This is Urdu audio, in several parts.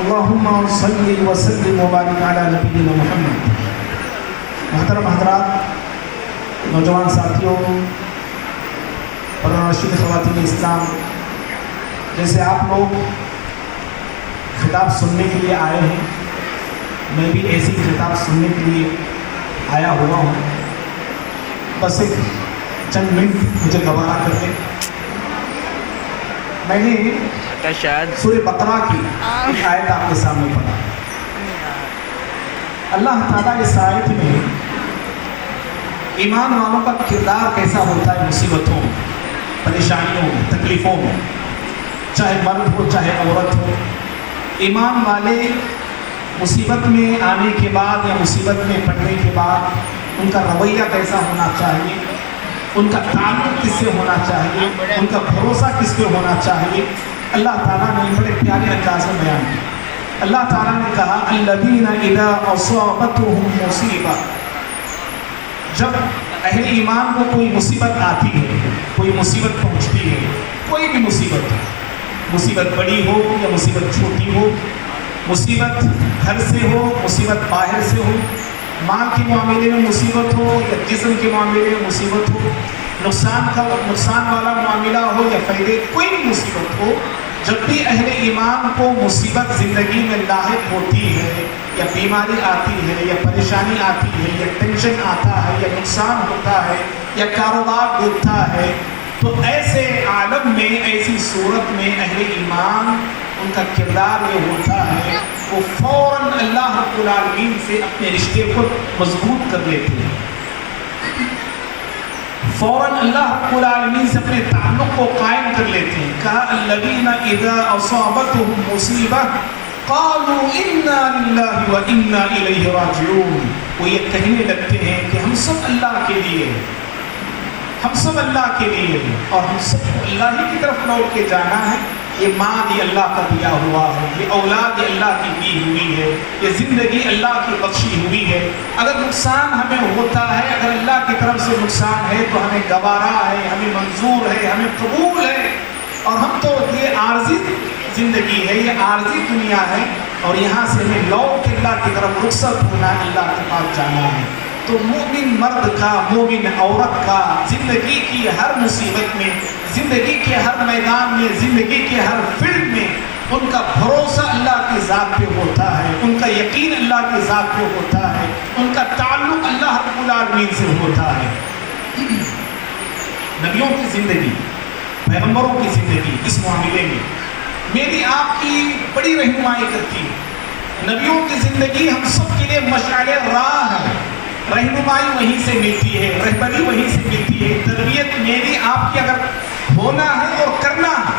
اللہم صلی وسلم وبارک علی نبینا محمد۔ محترم حضرات، نوجوان ساتھیوں، پرورشید خواتین اسلام، جیسے آپ لوگ خطاب سننے کے لیے آئے ہیں، میں بھی ایسی خطاب سننے کے لیے آیا ہوا ہوں۔ بس ایک چند منٹ مجھے گوارا کر دیں۔ میں نے سورہ بقرہ کی ایک آیت آپ کے سامنے پڑھا۔ اللہ تعالیٰ اس آیت میں ایمان والوں کا کردار کیسا ہوتا ہے مصیبتوں، پریشانیوں، تکلیفوں میں، چاہے مرد ہو چاہے عورت ہو۔ ایمان والے مصیبت میں آنے کے بعد یا مصیبت میں پڑنے کے بعد ان کا رویہ کیسا ہونا چاہیے، ان کا تعلق کس سے ہونا چاہیے، ان کا بھروسہ کس پہ ہونا چاہیے، اللہ تعالیٰ نے بڑے پیارے انداز میں بیان کیا۔ اللہ تعالیٰ نے کہا الذین اذا اصابتهم مصیبہ، جب اہل ایمان کو کوئی مصیبت آتی ہے، کوئی مصیبت پہنچتی ہے، کوئی بھی مصیبت، مصیبت بڑی ہو یا مصیبت چھوٹی ہو، مصیبت گھر سے ہو، مصیبت باہر سے ہو، مال کے معاملے میں مصیبت ہو یا جسم کے معاملے میں مصیبت ہو، نقصان والا معاملہ ہو یا فائدے، کوئی بھی مصیبت ہو، جب بھی اہل ایمان کو مصیبت زندگی میں لاحق ہوتی ہے، یا بیماری آتی ہے، یا پریشانی آتی ہے، یا ٹینشن آتا ہے، یا نقصان ہوتا ہے، یا کاروبار ڈوبتا ہے، تو ایسے عالم میں، ایسی صورت میں اہل ایمان ان کا کردار یہ ہوتا ہے، وہ فوراً اللہ رب العالمین سے اپنے رشتے کو مضبوط کر لیتے ہیں، فوراً اللہ رب العالمین سے اپنے تعلق کو قائم کر لیتے ہیں۔ کہا الذین اذا اصابتهم مصیبہ قالوا انا للہ وانا الیہ راجعون، وہ یہ کہنے لگتے ہیں کہ ہم سب اللہ کے لیے، ہم سب اللہ کے لیے، اور ہم سب کو اللہ ہی کی طرف لوٹ کے جانا ہے۔ یہ ماں یہ اللہ کا دیا ہوا ہے، یہ اولاد یہ اللہ کی دی ہوئی ہے، یہ زندگی اللہ کی بخشی ہوئی ہے۔ اگر نقصان ہمیں ہوتا ہے، اگر اللہ کی طرف سے نقصان ہے تو ہمیں گوارا ہے، ہمیں منظور ہے، ہمیں قبول ہے، اور ہم تو یہ عارضی زندگی ہے، یہ عارضی دنیا ہے، اور یہاں سے ہمیں لوٹ کے اللہ کی طرف رخصت ہونا ہے، اللہ کے پاس جانا ہے۔ تو مومن مرد کا، مومن عورت کا زندگی کی ہر مصیبت میں، زندگی کے ہر میدان میں، زندگی کے ہر فیلڈ میں ان کا بھروسہ اللہ کی ذات پہ ہوتا ہے، ان کا یقین اللہ کی ذات پہ ہوتا ہے، ان کا تعلق اللہ رب العالمین سے ہوتا ہے۔ نبیوں کی زندگی، پیغمبروں کی زندگی اس معاملے میں میری آپ کی بڑی رہنمائی کرتی ہے۔ نبیوں کی زندگی ہم سب کے لیے مشعل راہ ہے، رہنمائی وہیں سے ملتی ہے، رہبری وہیں سے ملتی ہے۔ تربیت میری آپ کی اگر ہونا ہے اور کرنا ہے،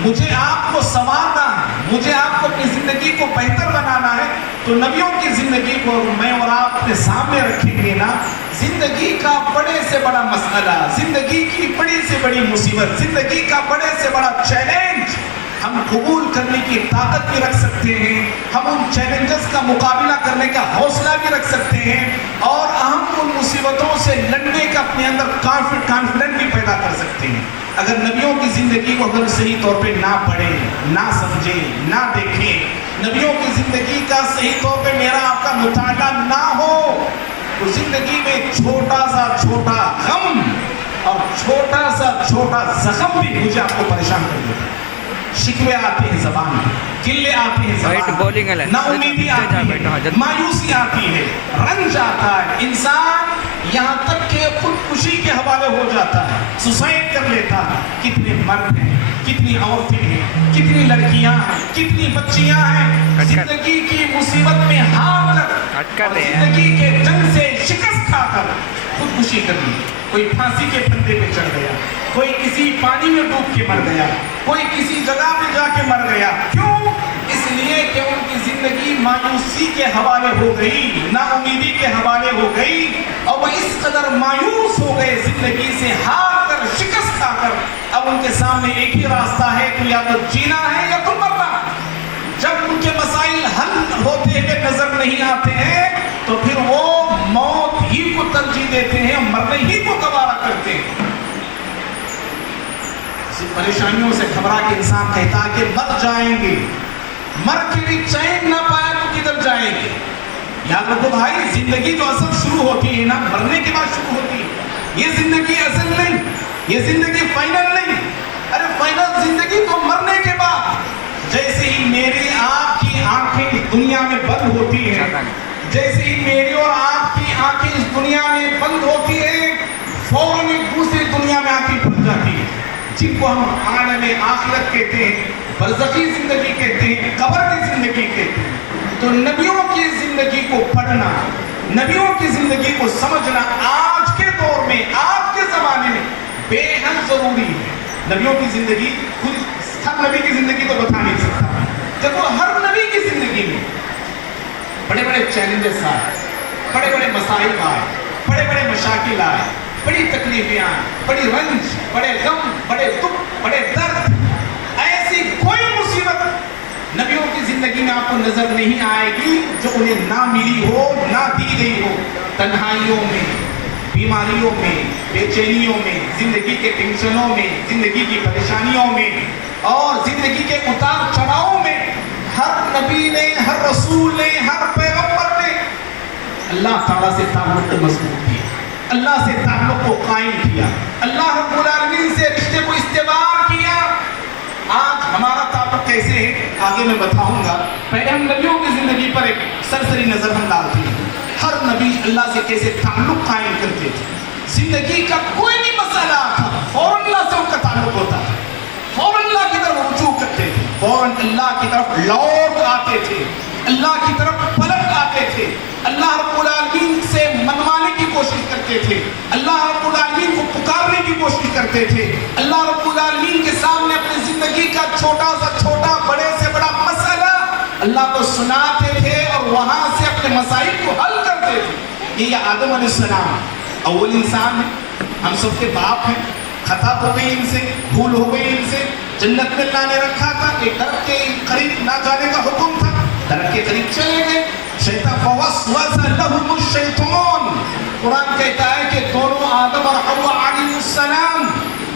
مجھے آپ کو سنوارنا ہے، مجھے آپ کو اپنی زندگی کو بہتر بنانا ہے، تو نبیوں کی زندگی کو میں اور آپ اپنے سامنے رکھیں گے نا، زندگی کا بڑے سے بڑا مسئلہ، زندگی کی بڑی سے بڑی مصیبت، زندگی کا بڑے سے بڑا چیلنج ہم قبول کرنے کی طاقت بھی رکھ سکتے ہیں، ہم ان چیلنجز کا مقابلہ کرنے کا حوصلہ بھی رکھ سکتے ہیں، اور ہم ان مصیبتوں سے لڑنے کا اپنے اندر کانفیڈنٹ بھی پیدا کر سکتے ہیں۔ اگر نبیوں کی زندگی کو اگر صحیح طور پہ نہ پڑھیں، نہ سمجھیں، نہ دیکھیں، نبیوں کی زندگی کا صحیح طور پہ میرا آپ کا مطالعہ نہ ہو، تو زندگی میں چھوٹا سا چھوٹا غم اور چھوٹا سا چھوٹا زخم بھی مجھے آپ کو پریشان کر دیتا ہے۔ شکوے آتے ہیں زبان میں، گلے آتے ہیں زبان میں، نا امیدی آتی ہے، مایوسی آتی ہے، رنج آتا ہے، انسان یہاں تک کہ خودکشی کے حوالے ہو جاتا ہے، سوسائڈ کر لیتا ہے۔ کتنے مرد ہیں، کتنی عورتیں ہیں، کتنی لڑکیاں ہیں، کتنی بچیاں ہیں، زندگی کی مصیبت میں ہار کر، زندگی کے جنگ سے شکست کھا کر خودکشی کر لی۔ کوئی پھانسی کے پھندے پہ چڑھ گیا، کوئی کسی پانی میں ڈوب کے مر گیا، کوئی کسی جگہ پہ جا کے مر گیا۔ کیوں؟ اس لیے کہ ان کی زندگی مایوسی کے حوالے ہو گئی، نا امیدی کے حوالے ہو گئی، اور وہ اس قدر مایوس ہو گئے، زندگی سے ہار کر، شکست کھا کر۔ اب ان کے سامنے ایک ہی راستہ ہے، تو یا تو جینا ہے یا تو مرنا۔ جب ان کے مسائل حل ہوتے ہوئے نظر نہیں آتے ہیں، تو پھر وہ موت ہی کو ترجیح دیتے ہیں، مرنے ہی کو گوارا کرتے ہیں۔ پریشانیوں سے گھبرا کے انسان کہتا ہے کہ مر جائیں گے، مر کے بھی زندگی چین نہ پائے تو کدھر جائیں گے؟ یاد رکھو بھائی، زندگی جو اصل شروع ہوتی ہے نا مرنے کے بعد شروع ہوتی ہے، یہ زندگی اصل نہیں، یہ زندگی فائنل نہیں، ارے فائنل زندگی تو مرنے کے بعد۔ جیسے ہی میری آپ کی آنکھیں دنیا میں بند ہوتی ہیں، جیسے ہی میری اور آپ کی آنکھیں اس دنیا میں بند ہوتی ہے، فوراً ایک دوسری دنیا میں آنکھیں کھل جاتی ہیں، جن کو ہم عالم آخرت کہتے ہیں، برزخی زندگی کہتے ہیں، قبر کی زندگی کہتے ہیں۔ تو نبیوں کی زندگی کو پڑھنا، نبیوں کی زندگی کو سمجھنا آج کے دور میں، آج کے زمانے میں بے حد ضروری ہے۔ نبیوں کی زندگی، خود ہر نبی کی زندگی تو بتا نہیں سکتا، دیکھو ہر نبی کی زندگی میں بڑے بڑے چیلنجز آئے، بڑے بڑے مسائل آئے، بڑے بڑے مشاکل آئے، بڑی تکلیفیں آئیں، بڑی رنج، بڑے غم، بڑے دکھ، بڑے درد۔ ایسی کوئی مصیبت نبیوں کی زندگی میں آپ کو نظر نہیں آئے گی جو انہیں نہ ملی ہو، نہ دی گئی ہو۔ تنہائیوں میں، بیماریوں میں، بے چینیوں میں، زندگی کے ٹینشنوں میں، زندگی کی پریشانیوں میں اور زندگی کے اتار چڑھاؤ میں ہر نبی نے، ہر رسول نے، ہر پیغمبر نے اللہ تعالیٰ سے تعلق کو مضبوط کیا، اللہ سے تعلق کو قائم کیا، اللہ رب العالمین سے رشتے کو استوار کیا۔ آج ہمارا تعلق کیسے ہے آگے میں بتاؤں گا، پہلے ہم نبیوں کی زندگی پر ایک سرسری نظر ہم ڈالتے ہیں۔ ہر نبی اللہ سے کیسے تعلق قائم کرتے تھے، زندگی کا کوئی بھی مسئلہ تھا فوراً اللہ سے ان کا تعلق ہوتا تھا، فوراً اللہ کی طرف رجوع کرتے تھے، فوراً اللہ کی طرف لوٹ آتے تھے، اللہ کی طرف پلٹ آتے تھے، اللہ رب العالمین سے منوانے کی کوشش کرتے تھے، اللہ رب العالمین کو پکارنے کی کوشش کرتے تھے، اللہ رب العالمین کے سامنے اپنی زندگی کا چھوٹا سا چھوٹا، بڑے سے بڑا مسئلہ اللہ کو سناتے تھے اور وہاں سے اپنے مسائل کو حل کرتے تھے۔ یہ آدم علیہ السلام اول انسان ہے، ہم سب کے باپ ہیں، خطا ہو گئی ان سے، بھول ہو گئی ان سے، جنت میں اللہ نے رکھا تھا، ایک درخت کے قریب نہ جانے کا حکم تھا، درخت کے قریب چلے گئے، شیطان فوسوس لهم الشیطان، قرآن کہتا ہے کہ دونوں آدم اور حوا علیہ السلام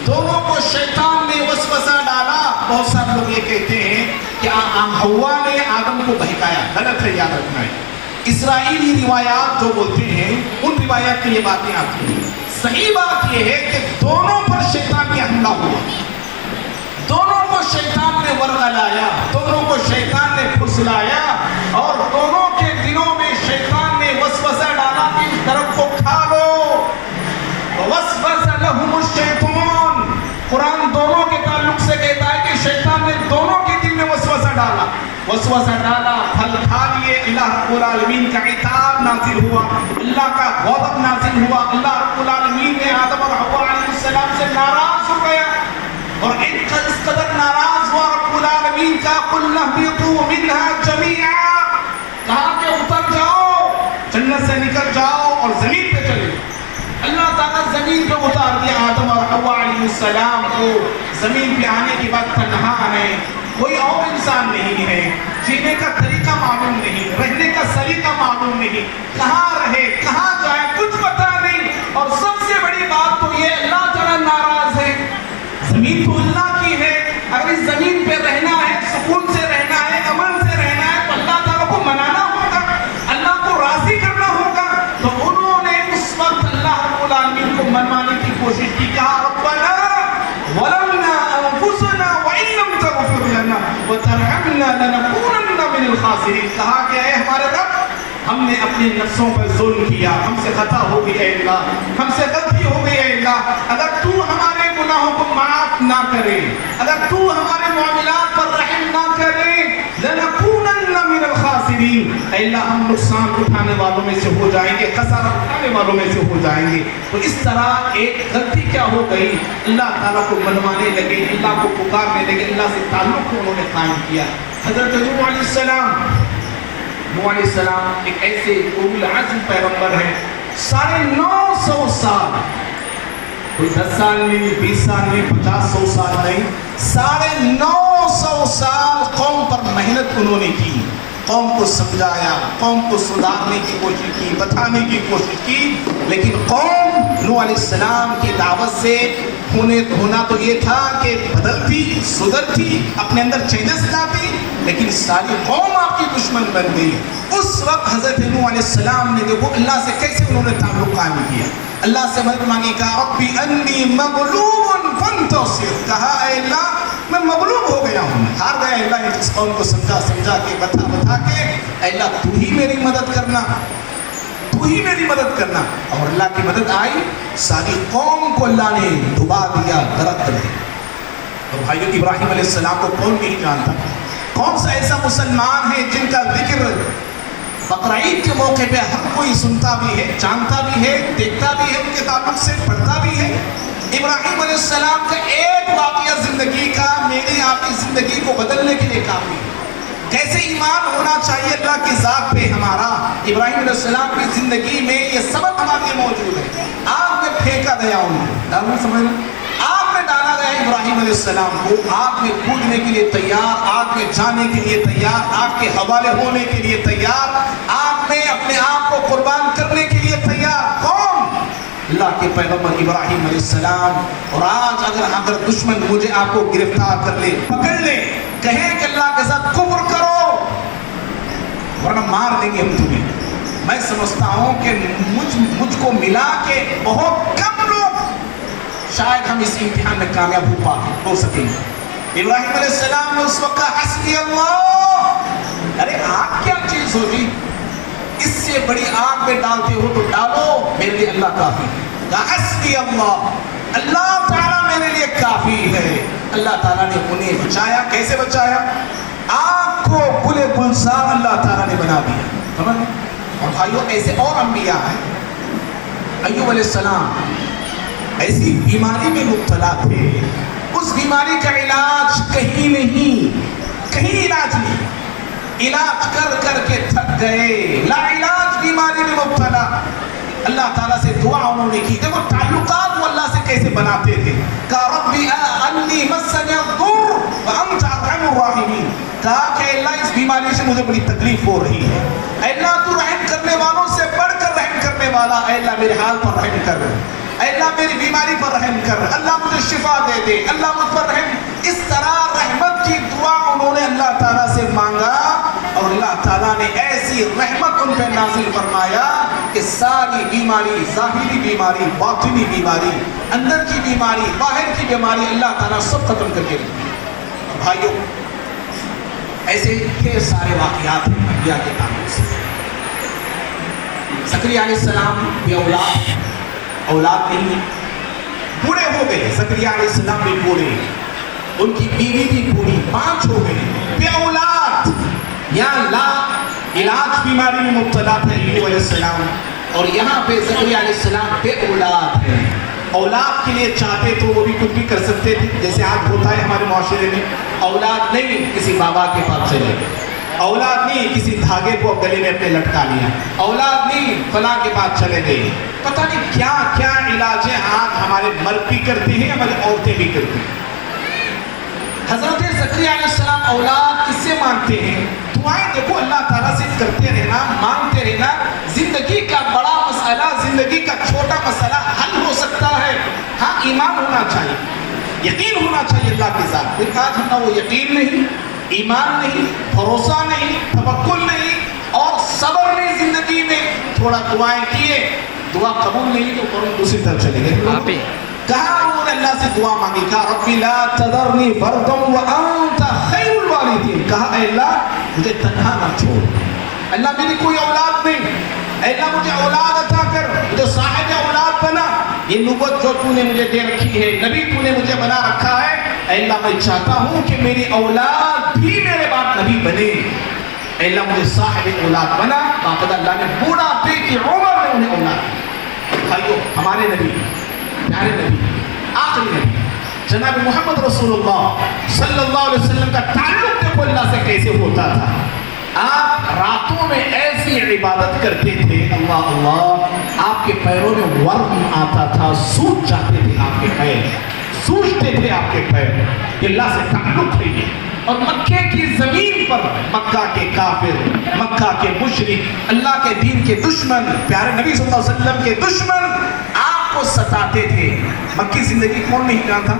دونوں کو شیطان نے وسوسہ ڈالا۔ بہت سارے لوگ یہ کہتے ہیں کہ حوا نے آدم کو بہکایا، غلط ہے، یاد رکھنا ہے۔ اسرائیلی روایات جو بولتے ہیں ان روایات میں یہ باتیں آتی ہیں، صحیح بات یہ ہے کہ دونوں پر شیطان کی حملہ ہوا، دونوں کو شیطان نے ورغلایا، دونوں کو شیطان نے پھسلایا اور دونوں کے دلوں میں شیطان نے وسوسہ ڈالا کہ اس درخت کو کھا لو۔ وَوَسْوَسَ لَهُمُ الشَّيْطَانُ، قرآن دونوں کے تعلق سے کہتا ہے کہ شیطان نے دونوں کے دل میں وسوسہ ڈالا، وسوسہ ڈالا، پھل کھا لیے، اللہ رب العالمین کا عتاب نازل ہوا، اللہ کا غضب نازل ہوا، اللہ رب العالمین نے آدم اور حوا علیہ السلام سے ناراض ہو گیا اور اس قدر ناراض ہوا رب العالمین کا قُلْ اهْبِطُوا مِنْهَا جَمِيعًا، کہا کہ اتر جاؤ، جنت سے نکل جاؤ اور زمین پہ چلے۔ اللہ تعالیٰ زمین پہ اتار دیا آدم اور حوا علیہ السلام کو، زمین پہ آنے کے بعد تنہا ہے، کوئی اور انسان نہیں ہے، جینے کا طریقہ معلوم نہیں، رہنے کا سلیقہ معلوم نہیں، کہاں رہے کہاں جائے کچھ پتا نہیں، اور سب سے بڑی بات تو یہ اللہ تعالیٰ ناراض ہے۔ زمین تو اللہ کی ہے، اگر اس زمین پہ رہنا ہے، سکون سے رہنا ہے، امن سے رہنا ہے تو اللہ تعالیٰ کو منانا ہوگا، اللہ کو راضی کرنا ہوگا۔ تو انہوں نے اس وقت اللہ رب العالمین کو منوانے کی کوشش کی، کہا ربنا ظلمنا انفسنا وان لم تغفر لنا وترحمنا لنكونن من الخاسرین، کہا کہ اے ہمارے رب ہم نے اپنے نفسوں پر ظلم کیا، ہم سے خطا ہو گئی اے اللہ، ہم سے غلطی ہو گئی اے اللہ، اگر تو ہمارے گناہوں کو معاف نہ کرے، اگر تو ہمارے معاملات پر رحم نہ کرے، لنکونن من الخاسرین، اے اللہ ہم نقصان اٹھانے والوں میں سے ہو جائیں گے، خسارہ اٹھانے والوں میں سے ہو جائیں گے۔ تو اس طرح ایک غلطی کیا ہو گئی، اللہ تعالیٰ کو منوانے لگے، اللہ کو پکارنے لگے، اللہ سے تعلق کو انہوں نے قائم کیا۔ حضرت نوح علیہ السلام، نوح علیہ السلام ایک ایسے اولو العزم پیغمبر ہیں، 950 سال، کوئی 10 سال نہیں، 20 سال نہیں، 50 سال نہیں، 950 سال قوم پر محنت انہوں نے کی، قوم کو سمجھایا، قوم کو سدھارنے کی کوشش کی، بتانے کی کوشش کی، لیکن قوم نوح علیہ السلام کی دعوت سے ہونا تو یہ تھا کہ بدلتی، سدھرتی، اپنے اندر چینجز لاتی، لیکن ساری قوم آپ کی دشمن بن گئی. اس وقت حضرت نوح علیہ السلام نے دیکھو اللہ سے کیسے انہوں نے تعلق قائم کیا. اللہ سے مدد مانگی, کہا ربی انی مغلوب فانتصر, کہا اے اللہ میں مغلوب ہو گیا ہوں, ہار گیا اللہ. اس قوم کو سمجھا کے بتا کے اے اللہ تو ہی میری مدد کرنا, تو ہی میری مدد کرنا. اور اللہ کی مدد آئی, ساری قوم کو اللہ نے ڈبا دیا, غرق کر دیا. اور بھائیو ابراہیم علیہ السلام کو کون نہیں جانتا؟ کون سا ایسا مسلمان ہے جن کا ذکر بقرعید کے موقع پہ ہر کوئی سنتا بھی ہے, جانتا بھی ہے, دیکھتا بھی ہے, ان کے تعلق سے پڑھتا بھی ہے؟ ابراہیم علیہ السلام کا ایک واقعہ زندگی کا میری آپ کی زندگی کو بدلنے کے لیے کافی ہے. کیسے ایمان ہونا چاہیے اللہ کی ذات پہ ہمارا. ابراہیم علیہ السلام کی زندگی میں یہ سبق ہمارے لیے موجود ہے. آگ میں پھینکا گیا انہیں, سمجھ لیں, آگ میں ڈالا گیا ابراہیم علیہ السلام کو, آگ میں کودنے کے لیے تیار, آگ میں جانے کے لیے تیار, آگ کے حوالے ہونے کے لیے تیار, آگ میں اپنے آپ کو قربان کرنے کے لیے تیار. کون؟ اللہ کے پیغمبر ابراہیم علیہ السلام. اور آج اگر دشمن مجھے آپ کو گرفتار کر لے, پکڑ لے, کہیں کہ اللہ کے ساتھ کفر کرو ورنہ مار دیں گے ہم تمہیں, میں سمجھتا ہوں کہ مجھ کو ملا کے بہت کم لوگ شاید ہم اس امتحان میں کامیاب ہو سکیں گے. ابراہیم علیہ السلام نے اس وقت حسبی اللہ, ارے آگ کیا چیز ہوگی, اس سے بڑی آگ میں ڈالتے ہو تو ڈالو, میرے لیے اللہ کافی ہے. کہا حسبی اللہ, اللہ تعالیٰ میرے لیے کافی ہے. اللہ تعالیٰ نے انہیں بچایا. کیسے بچایا؟ آگ کو گلے گلزار اللہ تعالیٰ نے بنا دیا. اور بھائیو ایسے اور انبیاء ہیں. ایوب علیہ السلام ایسی بیماری میں مبتلا تھے, اس بیماری کا علاج کہیں نہیں, کہیں علاج نہیں, علاج کر کر کے تھک گئے, لا علاج بیماری میں مبتلا. اللہ تعالیٰ سے دعا انہوں نے کی. دیکھو تعلقات وہ اللہ سے کیسے بناتے تھے. کہا ربی انی مسنی الضر وانت ارحم الراحمین, کہا کہ اللہ اس بیماری سے مجھے بڑی تکلیف ہو رہی ہے, اے اللہ تو رحم کرنے والوں سے بڑھ کر رحم کرنے والا, اے اللہ میرے حال پر رحم کر, اے اللہ میری بیماری پر رحم کر, اللہ مجھے شفا دے دے, اللہ مجھ پر رحم. اس طرح رحمت کی دعا انہوں نے اللہ تعالیٰ سے مانگا اور اللہ تعالیٰ نے ایسی رحمت ان پہ نازل فرمایا کہ ساری بیماری, ظاہری بیماری, باطنی بیماری, اندر کی بیماری, باہر کی بیماری, اللہ تعالیٰ سب ختم کر کے رکھی. بھائیوں ایسے ڈھیر سارے واقعات ہیں انبیاء کے تعلق سے. زکریا علیہ السلام بھی اولاد نہیں, بوڑھے ہو گئے. زکریا علیہ السلام بھی بوڑھے, ان کی بیوی بھی بوڑھی, 5 ہو گئے, بے اولاد, یا لا علاج بیماری میں مبتلا تھے ایوب علیہ السلام. اور یہاں پہ زکریا علیہ السلام بے اولاد ہیں. اولاد کے لیے چاہتے تو وہ بھی کچھ بھی کر سکتے تھے, جیسے آج ہوتا ہے ہمارے معاشرے میں. اولاد نہیں, کسی بابا کے پاس چلے گئے. اولاد نہیں, کسی دھاگے کو گلے میں اپنے لٹکا لیا. اولاد نہیں, فلاں کے پاس چلے گئے. پتہ نہیں کیا کیا علاجیں آج ہمارے مرد بھی کرتے ہیں, ہماری عورتیں بھی کرتی ہیں. حضرت زکریا علیہ السلام اولاد کس سے مانگتے ہیں؟ دعائیں دیکھو اللہ تعالیٰ سے کرتے رہنا, مانگتے رہنا. زندگی کا بڑا مسئلہ, زندگی کا چھوٹا مسئلہ حل ہو سکتا ہے. ہاں ایمان ہونا چاہیے, یقین ہونا چاہیے اللہ کے ذات. لیکن آج ہم وہ یقین نہیں, ایمان نہیں, بھروسہ نہیں, توکل نہیں اور صبر نہیں زندگی میں. تھوڑا دعائیں کیے, دعا قبول نہیں تو فوراً دوسری طرف چلے گئے. کہا انہوں نے اللہ سے دعا مانگی, کہا ربی لا تذرنی فردا وانت خیر الوالدین, کہا اے اللہ مجھے تنہا نہ چھوڑ, اللہ میری کوئی اولاد نہیں, اے اللہ مجھے اولاد عطا کر, مجھے صاحب اولاد بنا. یہ نبوت جو تو نے مجھے دے رکھی ہے, نبی تو نے مجھے بنا رکھا ہے, اے اللہ میں چاہتا ہوں کہ میری اولاد بھی میرے بعد نبی بنے. اے اللہ مجھے صاحب اولاد بنا. باقاعدہ اللہ نے بوڑھاپے کی عمر میں انہیں اولاد. بھائیو ہمارے نبی, پیارے نبی, آخری نبی جناب محمد رسول اللہ صلی اللہ علیہ وسلم کا تعلق دیکھو اللہ سے کیسے ہوتا تھا. آپ راتوں میں ایسی عبادت کرتے تھے, اللہ اللہ, آپ کے پیروں میں ورم آتا تھا, سوج جاتے تھے آپ کے پیر, سوجتے تھے آپ کے پیر. یہ اللہ سے تعلق ہے یہ. اور مکہ کی زمین پر مکہ کے کافر, مکہ کے مشرک, اللہ کے دین کے دشمن, پیارے نبی صلی اللہ علیہ وسلم کے دشمن آپ کو ستاتے تھے. مکی زندگی کون نہیں جانتا؟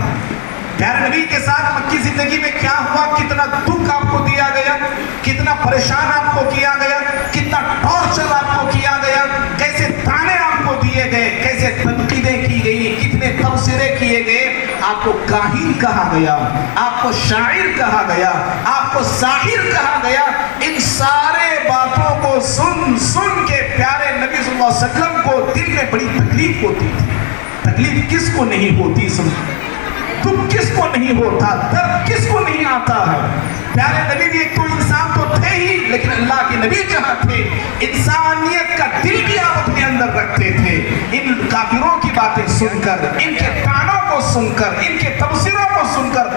پیارے نبی کے ساتھ مکی زندگی میں کیا ہوا، کتنا دکھ آپ کو دیا گیا، کتنا پریشان آپ کو کیا گیا، کتنا ٹارچر آپ کو کیا گیا، کیسے تانے آپ کو دیے گئے، کیسے تنقیدیں کی گئی، کتنے تبصرے کیے گئے، آپ کو کاہن کہا گیا، آپ کو شاعر کہا گیا، آپ کو ساحر کہا گیا۔ ان سارے باتوں کو سن سن کے پیارے نبی صلی اللہ علیہ وسلم کو دل میں بڑی تکلیف ہوتی تھی۔ تکلیف کس کو نہیں ہوتی، سن، دکھ کس کو نہیں ہوتا، درد کس کو نہیں آتا ہے۔ پیارے نبی بھی ایک تو انسان تو تھے ہی، لیکن اللہ کے نبی جہاں تھے انسانیت کا دل بھی آپ اپنے اندر رکھتے تھے۔ ان کافروں کی باتیں سن کر، ان کے طعنوں کو سن کر، ان کے تبصروں کو سن کر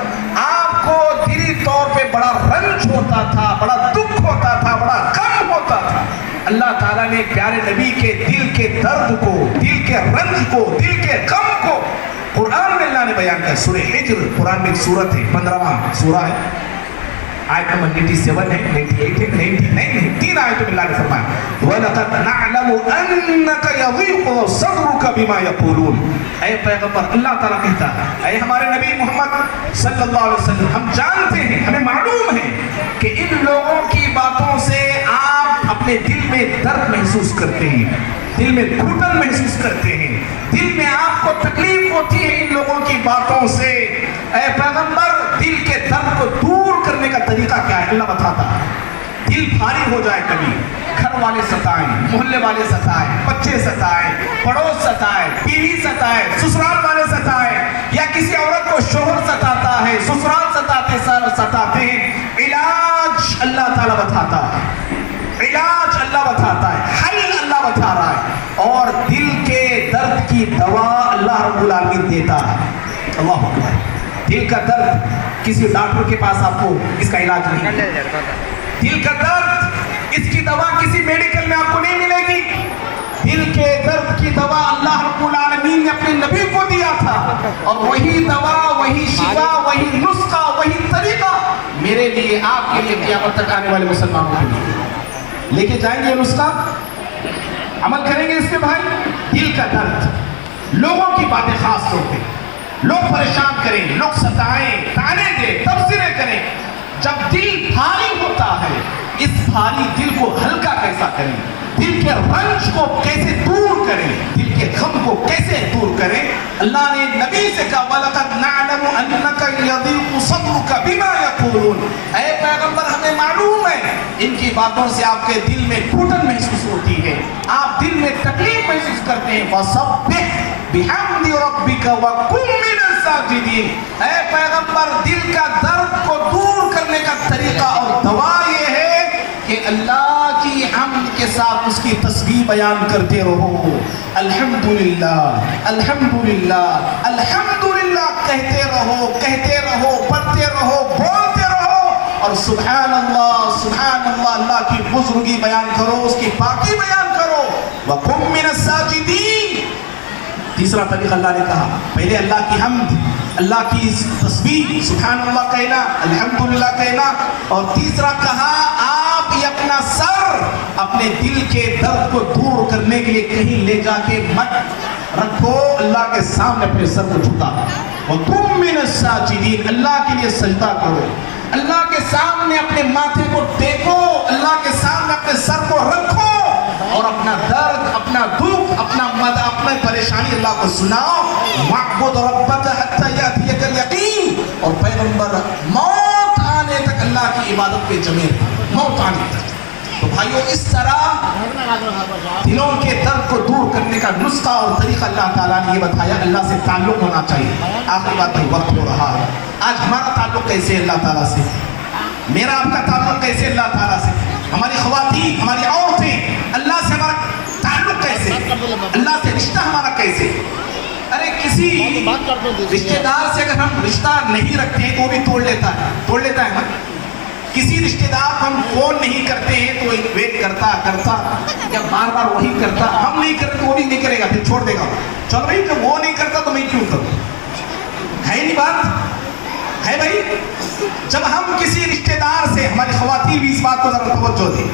آپ کو دلی طور پہ بڑا رنج ہوتا تھا، بڑا دکھ ہوتا تھا، بڑا غم ہوتا تھا۔ اللہ تعالیٰ نے پیارے نبی کے دل کے درد کو، دل کے رنج کو، دل کے غم کو قرآن میں اللہ نے بیان کیا۔ سورہ حجر قرآن میں ایک سورت ہے، 15واں سورہ ہے، آیت نمبر 97 ہے، 98 ہے، 99 ہے، 3 آیتوں میں اللہ نے فرمایا وَلَقَدْ نَعْلَمُ أَنَّكَ يَضِيقُ صَدْرُكَ بِمَا يَقُولُونَ۔ اے پیغمبر، اللہ تعالیٰ کہتا ہے، اے ہمارے نبی محمد صلی اللہ علیہ وسلم، ہم جانتے ہیں، ہمیں معلوم ہے کہ ان لوگوں کی باتوں سے آپ اپنے دل میں درد محسوس کرتے ہیں، دل میں گھٹن محسوس کرتے ہیں، دل میں آپ کو تکلیف ہوتی ہے ان لوگوں کی باتوں سے۔ اے پیغمبر، دل کے درد کو دور کرنے کا طریقہ کیا ہے؟ اللہ بتاتا ہے۔ دل بھاری ہو جائے، کبھی گھر والے ستائیں، محلے والے ستائیں، بچے ستائیں، پڑوس ستائیں، بیوی ستائیں، سسرال والے ستائیں، یا کسی عورت کو شوہر ستاتا ہے، سسرال ستاتے ہیں، علاج اللہ تعالیٰ بتاتا ہے، علاج اللہ بتاتا ہے، حل اللہ بتا رہا ہے، اور دل کے درد کی دوا اللہ رب العالمین دیتا ہے۔ اللہ اکبر۔ دل کا درد کسی ڈاکٹر کے پاس آپ کو اس کا علاج نہیں، دل کا درد اس کی دوا کسی میڈیکل میں آپ کو نہیں ملے گی۔ دل کے درد کی دوا اللہ رب العالمین نے اپنے نبی کو دیا تھا، اور وہی دوا، وہی شفا، وہی نسخہ، وہی طریقہ میرے لیے، آپ کے لیے، قیامت تک آنے والے مسلمانوں کے لیے لے کے جائیں گے۔ نسخہ عمل کریں گے اس کے بھائی۔ دل کا درد، لوگوں کی باتیں خاص طور پہ، لوگ پریشان کریں، لوگ ستائیں، تانے دیں، تبصرے کریں، جب دل بھاری ہوتا ہے، اس بھاری دل کو ہلکا کیسا کریں، دل کے رنج کو کیسے دور کریں، دل کے غم کو کیسے دور کریں۔ اللہ نے نبی سے کہا وَلَقَدْ نَعْلَمُ أَنَّكَ يَضِيقُ صَدْرُكَ بِمَا يَقُولُونَ۔ اے پیغمبر، ہمیں معلوم ہے ان کی باتوں سے آپ کے دل میں گھٹن محسوس ہوتی ہے، آپ دل میں تکلیف محسوس کرتے ہیں۔ وَسَبِّحْ بِحَمْدِ رَبِّكَ وَكُن مِّنَ السَّاجِدِينَ۔ اے پیغمبر، دل کا درد کو دور کرنے کا طریقہ اور دوا یہ ہے کہ اللہ کی حمد کے ساتھ اس کی تسبیح بیان کرتے رہو۔ الحمدللہ، الحمدللہ، الحمدللہ کہتے رہو، کہتے رہو، پڑھتے رہو، بولتے رہو، اور سبحان اللہ، سبحان اللہ، اللہ کی بزرگی بیان کرو، اس کی پاکی بیان کرو۔ وَقُم مِّنَ السَّاجِدِينَ۔ تیسرا طریقہ اللہ نے کہا، پہلے اللہ کی حمد، اللہ کی تسبیح، سبحان اللہ کہنا، الحمدللہ کہنا، اور تیسرا کہا آپ یہ اپنا سر اپنے دل کے درد کو دور کرنے کے لیے کہیں لے جا کے مت رکھو، اللہ کے سامنے اپنے سر کو جھکا۔ وَقُم مِّنَ السَّاجِدِينَ، اللہ کے لیے سجدہ کرو، اللہ کے سامنے اپنے ماتھے کو ٹیکو، اللہ کے سامنے اپنے سر کو رکھو، اور اپنا درد، اپنا دکھ، اپنا اپنا پریشانی اللہ کو سناؤ۔ وَاعْبُدْ رَبَّكَ حَتَّى يَأْتِيَكَ الْيَقِينُ۔ اور پیغمبر موت آنے تک اللہ کی عبادت پہ جمے رہے، موت آنے تک۔ تو بھائیو، اس طرح دلوں کے درد کو دور کرنے کا نسخہ اور طریقہ اللہ تعالیٰ نے یہ بتایا۔ اللہ سے تعلق ہونا چاہیے۔ آخری بات میں وقت ہو رہا ہے، آج ہمارا تعلق کیسے اللہ تعالیٰ سے، میرا آپ کا تعلق کیسے اللہ تعالیٰ سے، ہماری خواتین، ہماری عورتیں، اللہ سے ہمارا تعلق کیسے، اللہ سے رشتہ ہمارا کیسے۔ ارے کسی رشتہ دار سے اگر ہم رشتہ نہیں رکھتے ہیں تو وہ بھی توڑ لیتا ہے نا۔ کسی رشتہ دار کو ہم فون نہیں کرتے ہیں تو ویٹ کرتا یا بار بار وہی کرتا، ہم نہیں کرتے تو وہ بھی نہیں کرے گا، پھر چھوڑ دے گا۔ چلو بھائی، جب وہ نہیں کرتا تو میں کیوں کروں؟ ہے نہیں بات ہے بھائی؟ جب ہم کسی رشتہ دار سے، ہماری خواتین بھی اس بات کو ذرا توجہ دیں،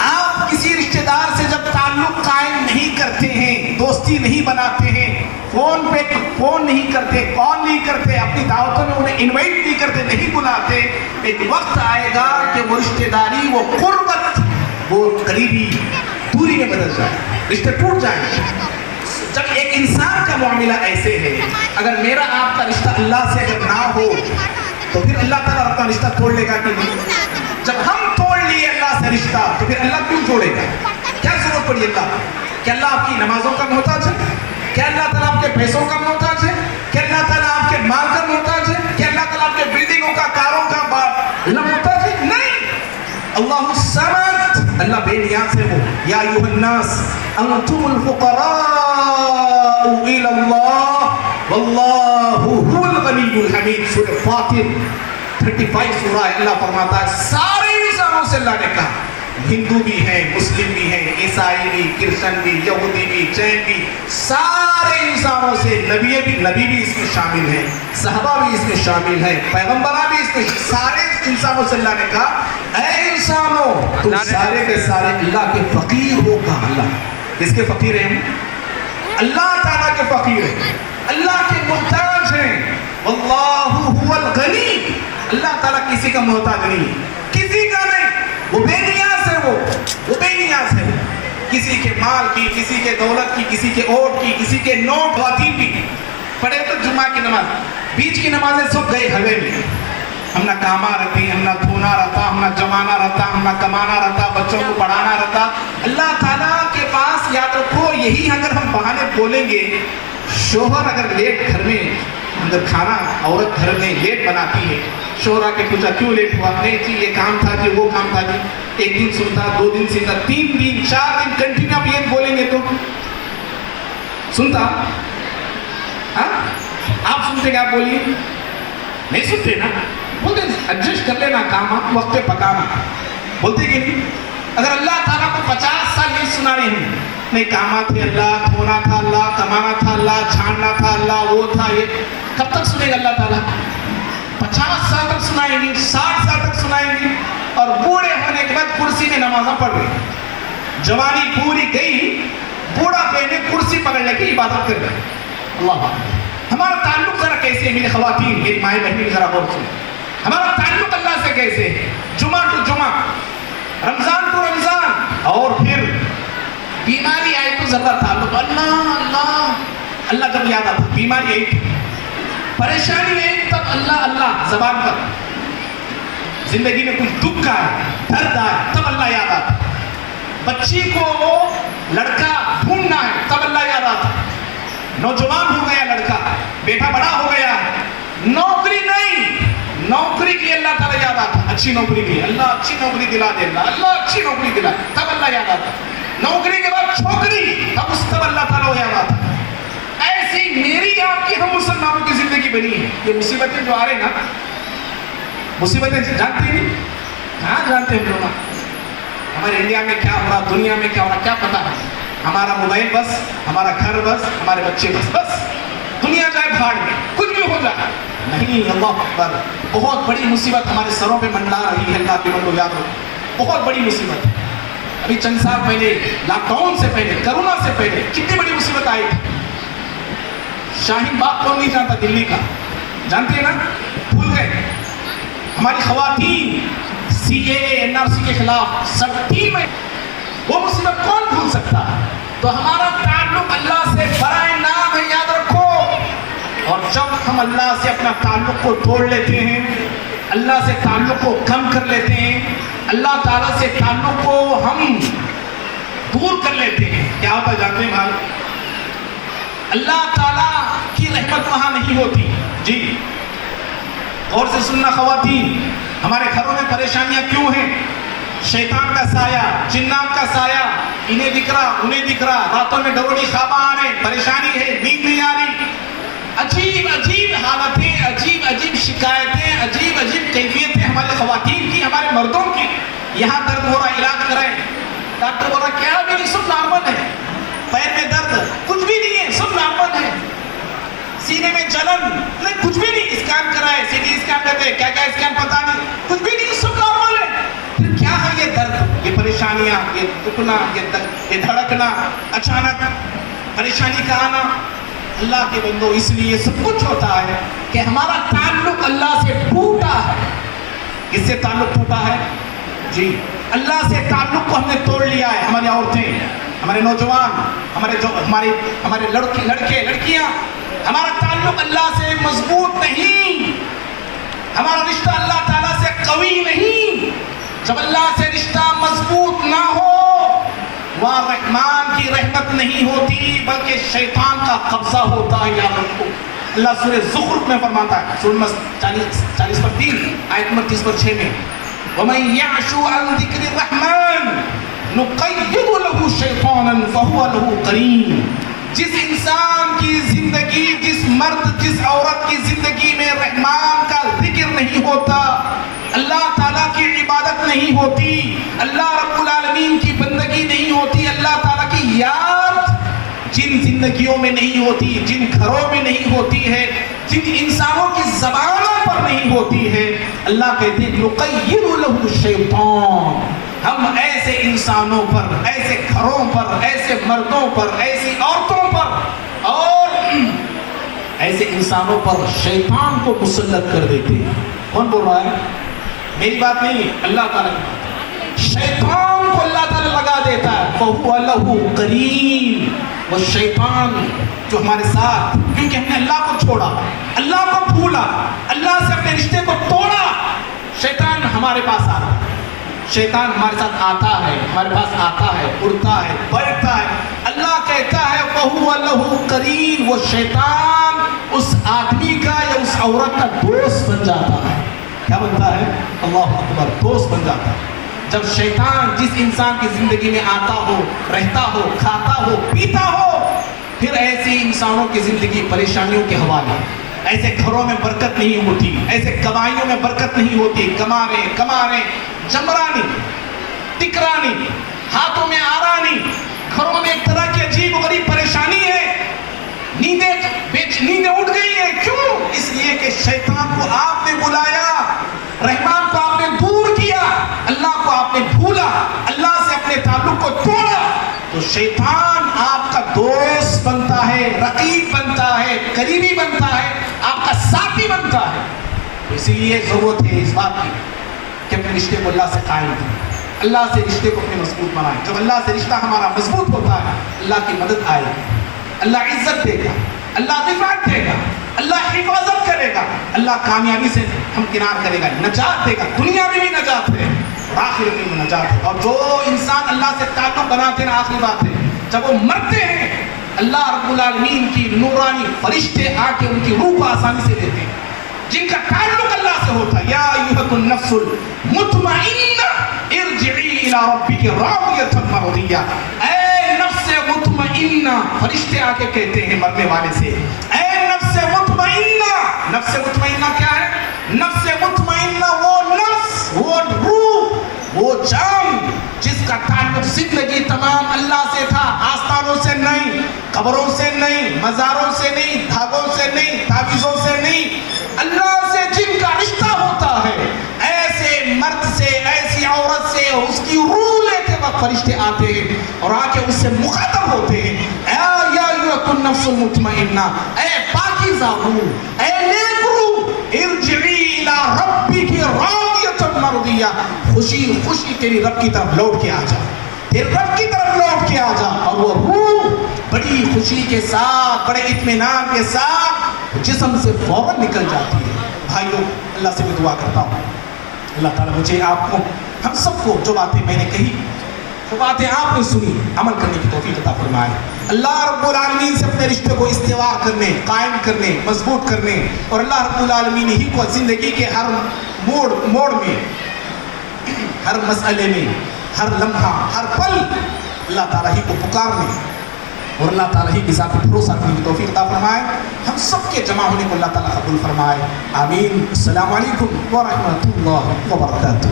آپ کسی رشتہ دار سے جب تعلق قائم نہیں کرتے ہیں، دوستی نہیں بناتے ہیں، فون پہ فون نہیں کرتے, کال نہیں کرتے, اپنی دعوتوں میں انہیں انوائٹ نہیں کرتے, نہیں بلاتے. ایک وقت آئے گا کہ وہ رشتہ داری, وہ قربت, وہ قریبی دوری میں بدل جائے, رشتے ٹوٹ جائیں. جب ایک انسان کا معاملہ ایسے ہے, اگر میرا آپ کا رشتہ اللہ سے اگر نہ ہو تو پھر اللہ تعالیٰ اپنا رشتہ توڑ لے گا کہ نہیں؟ جب ہم توڑ لیے اللہ سے رشتہ تو پھر اللہ کیوں توڑے گا؟ کیا ضرورت پڑی اللہ؟ کیا اللہ آپ کی نمازوں کا محتاج ہے؟ کیا اللہ تعالیٰ آپ کے پیسوں کا محتاج ہے؟ کیا اللہ تعالیٰ آپ کے مال کا محتاج ہے؟ کیا اللہ تعالیٰ آپ کے بلڈنگوں کا, کاروں کا محتاج ہے؟ نہیں. اللہ الصمد, اللہ بے نیاز ہے. وہ یا ایھا الناس انتم الفقراء الی اللہ واللہ هو الغنی الحمید. سورہ فاطر 35 سورہ ہے. اللہ فرماتا ہے سارے انسانوں سے اللہ نے کہا, ہندو بھی ہیں, مسلم بھی ہیں, عیسائی بھی, کرسچن بھی, یہودی بھی, جین بھی, سارے انسانوں سے, نبی بھی اس میں شامل ہیں, صحابہ بھی اس میں شامل ہیں, پیغمبرہ بھی اس میں, سارے انسانوں سے اللہ نے کہا اے انسانوں تم سارے کے سارے اللہ کے فقیر ہو. کہا اللہ کس کے فقیر ہیں؟ اللہ تعالیٰ کے فقیر ہیں, اللہ کے محتاج ہیں. واللہ هو الغنی, اللہ تعالیٰ کسی کا محتاج نہیں, کسی کا نہیں, وہ بے نیاز ہے. وہ بے نیاز ہے. کسی کے مال کی, کسی کے دولت کی, کسی کے اوٹ کی, کسی کے نوٹ. خواتین بھی پڑھے تو جمعہ کی نماز, بیچ کی نمازیں سب گئے ہوے میں. ہم نہ کاما رہتی, ہم نہ دھونا رہتا, ہم نہ جمانا رہتا, ہم نہ کمانا رہتا, بچوں کو پڑھانا رہتا. اللہ تعالیٰ کے پاس یاد رکھو, یہی اگر ہم بہانے بولیں گے, شوہر اگر لیٹ گھر میں اندر کھانا, عورت گھر میں لیٹ بناتی ہے, شوہر آ کے پوچھا کیوں لیٹ ہوا؟ نہیں جی یہ کام تھا جی, وہ کام تھا جی. ایک دن سنتا, 2 دن سنتا, 3 دن 4 دن کنٹینیو آپ یہ بولیں گے تو سنتا؟ ہاں آپ سنتے کیا؟ آپ بولیے. نہیں سنتے نا, بولتے ایڈجسٹ کر لینا, کام وقت پہ پکانا, بولتے کہ نہیں؟ اگر اللہ تعالیٰ کو 50 سال یہ سنا رہے ہیں, نہیں کاما تھے اللہ, دھونا تھا اللہ, کمانا تھا اللہ, چھاننا تھا اللہ, وہ تھا یہ, کب تک سنے گا اللہ تعالیٰ؟ 50 سال تک سنائیں گے, 60 سال تک سنائیں گے, اور بوڑھے ہونے کے بعد کرسی میں نمازاں پڑھ رہے. جوانی پوری گئی, بوڑھا پہنے کرسی پکڑنے کی عبادت کر رہے. اللہ, ہمارا تعلق ذرا کیسے ہے میری خواتین, میری مائیں بہنیں ذرا غور سنیں, ہمارا تعلق اللہ سے کیسے ہے؟ جمعہ ٹو جمعہ, رمضان ٹو رمضان, اور پھر بیماری آئی تو ذرا تعلق اللہ اللہ اللہ جب یاد آتا. بیماری آئی, پریشانی آئی, تب اللہ اللہ زبان پر. زندگی میں کچھ دکھ آئے, درد آئے, تب اللہ یاد آتا. بچی کو لڑکا ڈھونڈنا ہے, تب اللہ یاد آتا. نوجوان ہو گیا لڑکا, بیٹا بڑا ہو گیا, نوکری نہیں, نوکری کی اللہ تعالیٰ یاد آتا. اچھی نوکری کی, اللہ اچھی نوکری دلا دے, اللہ اچھی نوکری دلا, تب اللہ یاد آتا. نوکری کے بعد چھوکری, تب اس تب اللہ تعالیٰ یاد آتا. ایسی میری آپ کی, ہم مسلمانوں کی زندگی بنی ہے. یہ مصیبتیں جو آ رہے نا, مصیبتیں جانتے نہیں, کہاں جانتے ہیں لوگ؟ ہمارے انڈیا میں کیا ہو رہا, دنیا میں کیا ہو رہا, کیا پتا ہے؟ ہمارا موبائل بس, ہمارا گھر بس, ہمارے بچے بس, بس دنیا جائے بھاڑ میں, کچھ بھی ہو جائے. نہیں, اللہ اکبر, بہت بڑی مصیبت ہمارے سروں پہ منڈلا رہی ہے. اللہ کے بندو یاد رکھو, بہت بڑی مصیبت. ابھی چند سال پہلے, لاک ڈاؤن سے پہلے, کرونا سے پہلے کتنی بڑی مصیبت آئی تھی. شاہین باغ کون نہیں جانتا دلی کا؟ جانتے ہیں نا, بھول گئے. ہماری خواتین CAA NRC کے خلاف سڑتی میں, وہ مصیبت کون بھول سکتا ہے؟ تو ہمارا تعلق اللہ سے برائے نام ہے, یاد رکھو. اور جب ہم اللہ سے اپنا تعلق کو توڑ لیتے ہیں, اللہ سے تعلق کو کم کر لیتے ہیں, اللہ تعالیٰ سے تعلق کو ہم دور کر لیتے ہیں, کیا ہوتا جانتے ہیں بھائی؟ اللہ تعالیٰ کی رحمت وہاں نہیں ہوتی. جی غور سے سننا خواتین, ہمارے گھروں میں پریشانیاں کیوں ہیں؟ شیطان کا سایہ, جنات کا سایہ, انہیں دکھ رہا, انہیں دکھ رہا, راتوں میں ڈروڑی خواباں آ رہے, پریشانی ہے, نیند نہیں آ رہی, عجیب عجیب حالتیں, عجیب عجیب شکایتیں, عجیب عجیب کیفیتیں ہمارے خواتین کی, ہمارے مردوں کی. یہاں درد ہو رہا, علاج کرائیں. ڈاکٹر بول رہا کیا بھی نہیں, سب نارمل ہے. پیر میں درد, کچھ بھی نہیں ہے, سب نارمل ہے. سینے میں جلن, نہیں کچھ بھی نہیں, اسکین کرائے, CT اسکین کرتے, کیا کیا اسکین پتا نہیں, کچھ بھی نہیں, سب نارمل ہے. پھر کیا ہے یہ درد, یہ پریشانیاں, یہ دکھنا, یہ دھڑکنا, اچانک پریشانی کا آنا, اللہ کے بندو اس لیے سب کچھ ہوتا ہے کہ ہمارا تعلق اللہ سے ٹوٹا ہے. کس سے تعلق ٹوٹا ہے؟ جی اللہ سے تعلق کو ہم نے توڑ لیا ہے. ہماری عورتیں، ہمارے نوجوان، ہمارے لڑکے لڑکیاں، ہمارا تعلق اللہ سے مضبوط نہیں، ہمارا رشتہ اللہ تعالیٰ سے قوی نہیں. جب اللہ سے رشتہ مضبوط نہ ہو وہاں رحمان کی رحمت نہیں ہوتی بلکہ شیطان کا قبضہ ہوتا ہے. یاد رکھو اللہ سورہ زخرف میں فرماتا ہے، سورہ 40:3 آیت نمبر 30:6 میں، وَمَن يَعْشُ عَن ذِكْرِ الرَّحْمَنِ نُقَيِّضْ لَهُ شَيْطَانًا فَهُوَ لَهُ قَرِينٌ. جس انسان کی زندگی، جس مرد جس عورت کی زندگی میں رحمان کا ذکر نہیں ہوتا، اللہ تعالیٰ کی عبادت نہیں ہوتی، اللہ رب العالمین کی بندگی نہیں ہوتی، اللہ تعالیٰ کی یاد جن زندگیوں میں نہیں ہوتی، جن گھروں میں نہیں ہوتی ہے، جن انسانوں کی زبانوں پر نہیں ہوتی ہے، اللہ کہتے ہیں نُقَيِّضْ لَهُ الشَّيْطَانُ. ہم ایسے انسانوں پر، ایسے گھروں پر، ایسے مردوں پر، ایسی عورتوں پر اور ایسے انسانوں پر شیطان کو مسلط کر دیتے ہیں. کون بول رہا ہے؟ میری بات نہیں، اللہ تعالیٰ کی بات. شیطان کو اللہ تعالیٰ لگا دیتا ہے. فَهُوَ لَهُ قَرِينٌ. وہ شیطان جو ہمارے ساتھ، کیونکہ ہم نے اللہ کو چھوڑا، اللہ کو بھولا، اللہ سے اپنے رشتے کو توڑا، شیطان ہمارے پاس آ رہا ہے. شیطان ہمارے ساتھ آتا ہے، ہمارے پاس آتا ہے، اڑتا ہے، بیٹھتا ہے. اللہ کہتا ہے وَهُوَ لَهُ قَرِينٌ. وہ شیطان اس آدمی کا یا اس عورت کا دوست بن جاتا ہے. کیا بنتا ہے؟ اللہ اکبر، دوست بن جاتا ہے. جب شیطان جس انسان کی زندگی میں آتا ہو، رہتا ہو، کھاتا ہو، پیتا ہو، پھر ایسی انسانوں کی زندگی پریشانیوں کے حوالے. ایسے گھروں میں برکت نہیں ہوتی، ایسے کمائیوں میں برکت نہیں ہوتی. کمارے جمرانی، ٹکرانی، ہاتھوں میں آرانی، گھروں میں ایک طرح کی عجیب و غریب پریشانی ہے. نیندیں اٹھ گئی ہیں. کیوں؟ اس لیے کہ شیطان کو آپ نے بلایا، رحمان کو آپ نے دور کیا، اللہ کو آپ نے بھولا، اللہ سے اپنے تعلق کو توڑا. تو شیطان آپ کا دوست بنتا ہے، رقیب بنتا ہے، قریبی بنتا ہے، آپ کا ساتھی بنتا ہے. اسی لیے ضرورت ہے اس بات کی کہ اپنے رشتے کو اللہ سے قائم کریں، اللہ سے رشتے کو اپنے مضبوط بنائیں. جب اللہ سے رشتہ ہمارا مضبوط ہوتا ہے، اللہ کی مدد آئے گی، اللہ عزت دے گا، اللہ دفاع دے گا، اللہ حفاظت کرے گا، اللہ کامیابی سے ہمکنار کرے گا، نجات دے گا. دنیا میں بھی نجات ہے اور آخرت میں بھی نجات ہے. اور جو انسان اللہ سے تعلق بناتے ہیں، آخری بات ہے، جب وہ مرتے ہیں اللہ رب العالمین کی نورانی فرشتے آ کے ان کی روح کو آسانی سے دیتے ہیں. جن کا تعلق اللہ سے ہوتا ہے، یا ایھا النفس المطمئنہ ارجعی الی ربک راضیۃ مرضیہ. اے نفس مطمئنہ، فرشتے آ کے کہتے ہیں مرنے والے سے، اے نفس مطمئنہ. نفس مطمئنہ کیا ہے؟ نفس مطمئنہ وہ نفس، وہ روح، وہ جان جس کا تعلق زندگی تمام اللہ سے تھا، آستانوں سے نہیں، قبروں سے نہیں، مزاروں سے نہیں، دھاگوں سے نہیں، تعویذوں سے نہیں، اللہ سے جن کا رشتہ ہوتا ہے. ایسے مرد سے، ایسی عورت سے اس کی روح لیتے وقت فرشتے آتے ہیں اور آ کے اس سے مخاطب ہوتے ہیں. یا ایھا النفس المطمئنہ، اے پاکیزہ روح، اے نیک روح، ارجعی الی ربک راضیۃ مرضیہ. خوشی تیری رب کی طرف لوٹ کے آ جا، تیرے رب کی طرف لوٹ کے آ جا. اور وہ روح بڑی خوشی کے ساتھ، بڑے اطمینان کے ساتھ جسم سے فوراً نکل جاتی ہے. بھائیوں، اللہ سے میں دعا کرتا ہوں اللہ تعالیٰ مجھے، آپ کو، ہم سب کو جو باتیں میں نے کہی، وہ باتیں آپ نے سنی، عمل کرنے کی توفیق عطا فرمائے. اللہ رب العالمین سے اپنے رشتے کو استوار کرنے، قائم کرنے، مضبوط کرنے، اور اللہ رب العالمین ہی کو زندگی کے ہر موڑ میں، ہر مسئلے میں، ہر لمحہ، ہر پل اللہ تعالیٰ ہی کو پکارنے اور اللہ تعالیٰ ہی کے ساتھ بھروسہ کرنے کی توفیق عطا فرمائے. ہم سب کے جمع ہونے کو اللہ تعالیٰ قبول فرمائے. آمین. السلام علیکم ورحمۃ اللہ وبرکاتہ.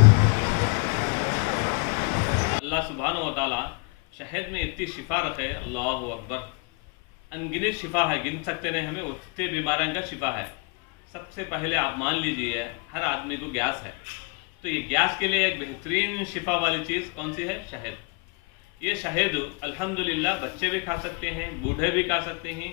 اللہ سبحانہ و تعالیٰ شہد میں اتنی شفا رکھے، اللہ اکبر. انگنت شفا ہے، گن سکتے نہیں ہمیں، اتنے بیماریوں کا شفا ہے. سب سے پہلے آپ مان لیجئے ہر آدمی کو گیس ہے، تو یہ گیس کے لیے ایک بہترین شفا والی چیز کون سی ہے؟ شہد. یہ شہد الحمدللہ بچے بھی کھا سکتے ہیں، بوڑھے بھی کھا سکتے ہیں،